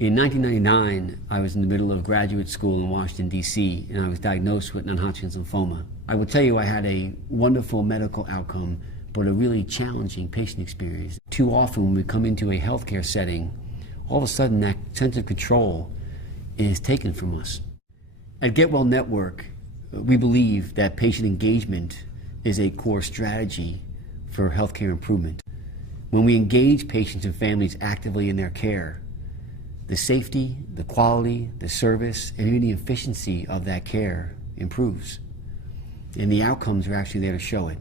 In 1999, I was in the middle of graduate school in Washington, D.C., and I was diagnosed with non-Hodgkin's lymphoma. I will tell you I had a wonderful medical outcome, but a really challenging patient experience. Too often when we come into a healthcare setting, all of a sudden that sense of control is taken from us. At Get Well Network, we believe that patient engagement is a core strategy for healthcare improvement. When we engage patients and families actively in their care, the safety, the quality, the service, and even the efficiency of that care improves. And the outcomes are actually there to show it.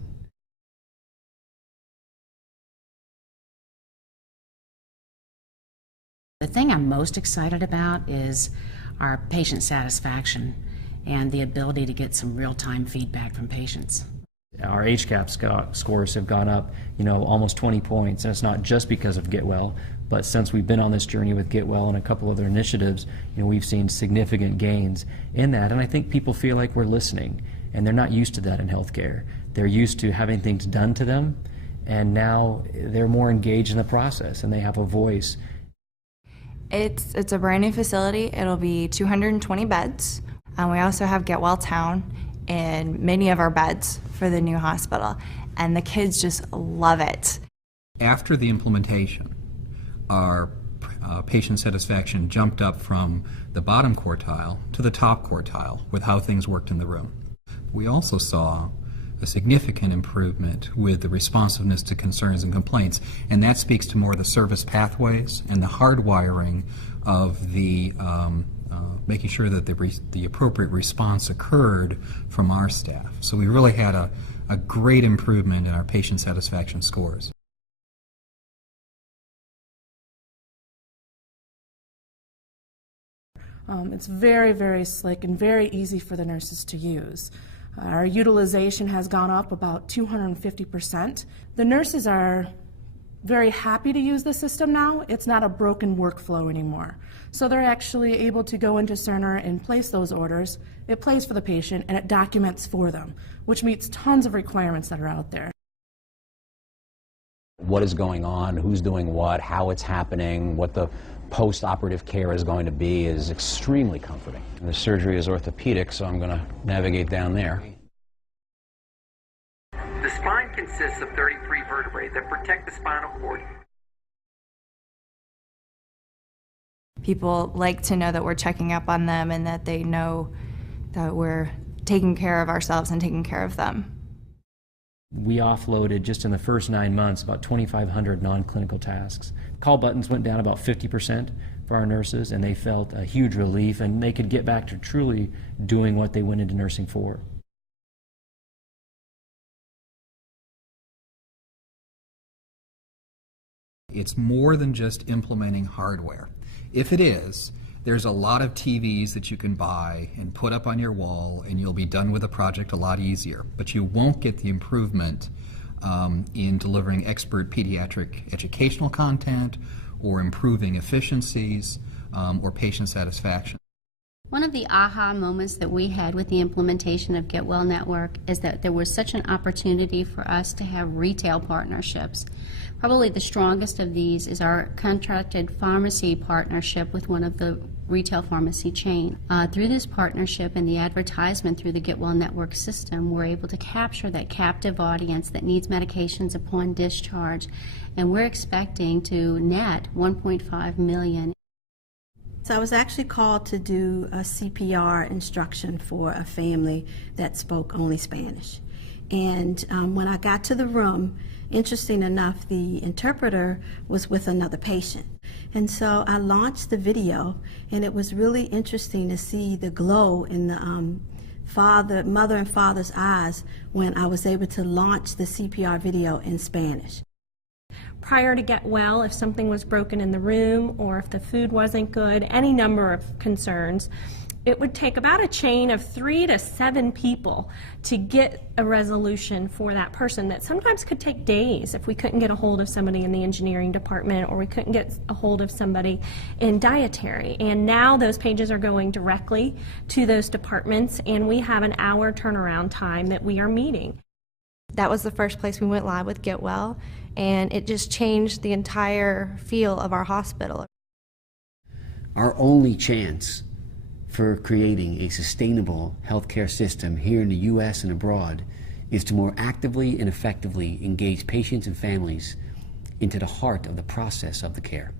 The thing I'm most excited about is our patient satisfaction and the ability to get some real-time feedback from patients. Our HCAHPS scores have gone up, almost 20 points, and it's not just because of Get Well, but since we've been on this journey with Get Well and a couple other initiatives, we've seen significant gains in that, and I think people feel like we're listening, and they're not used to that in healthcare. They're used to having things done to them, and now they're more engaged in the process, and they have a voice. It's a brand new facility. It'll be 220 beds. We also have Get Well Town in many of our beds for the new hospital, and the kids just love it. After the implementation, our patient satisfaction jumped up from the bottom quartile to the top quartile with how things worked in the room. We also saw a significant improvement with the responsiveness to concerns and complaints, and that speaks to more of the service pathways and the hardwiring of the making sure that the appropriate response occurred from our staff. So we really had a great improvement in our patient satisfaction scores. It's very, very slick and very easy for the nurses to use. Our utilization has gone up about 250%. The nurses are very happy to use the system now. It's not a broken workflow anymore. So they're actually able to go into Cerner and place those orders. It plays for the patient and it documents for them, which meets tons of requirements that are out there. What is going on, who's doing what, how it's happening, what the post-operative care is going to be is extremely comforting. And the surgery is orthopedic, so I'm going to navigate down there. The spine consists of 33 vertebrae that protect the spinal cord. People like to know that we're checking up on them and that they know that we're taking care of ourselves and taking care of them. We offloaded, just in the first 9 months, about 2,500 non-clinical tasks. Call buttons went down about 50% for our nurses, and they felt a huge relief, and they could get back to truly doing what they went into nursing for. It's more than just implementing hardware. If it is, there's a lot of TVs that you can buy and put up on your wall, and you'll be done with the project a lot easier. But you won't get the improvement in delivering expert pediatric educational content or improving efficiencies or patient satisfaction. One of the aha moments that we had with the implementation of Get Well Network is that there was such an opportunity for us to have retail partnerships. Probably the strongest of these is our contracted pharmacy partnership with one of the retail pharmacy chain. Through this partnership and the advertisement through the Get Well Network system, we're able to capture that captive audience that needs medications upon discharge, and we're expecting to net 1.5 million. So I was actually called to do a CPR instruction for a family that spoke only Spanish. And when I got to the room, interesting enough, the interpreter was with another patient. And so I launched the video, and it was really interesting to see the glow in the mother and father's eyes when I was able to launch the CPR video in Spanish. Prior to Get Well, if something was broken in the room or if the food wasn't good, any number of concerns, it would take about a chain of 3 to 7 people to get a resolution for that person that sometimes could take days if we couldn't get a hold of somebody in the engineering department or we couldn't get a hold of somebody in dietary. And now those pages are going directly to those departments, and we have an hour turnaround time that we are meeting. That was the first place we went live with Get Well, and it just changed the entire feel of our hospital. Our only chance for creating a sustainable healthcare system here in the U.S. and abroad is to more actively and effectively engage patients and families into the heart of the process of the care.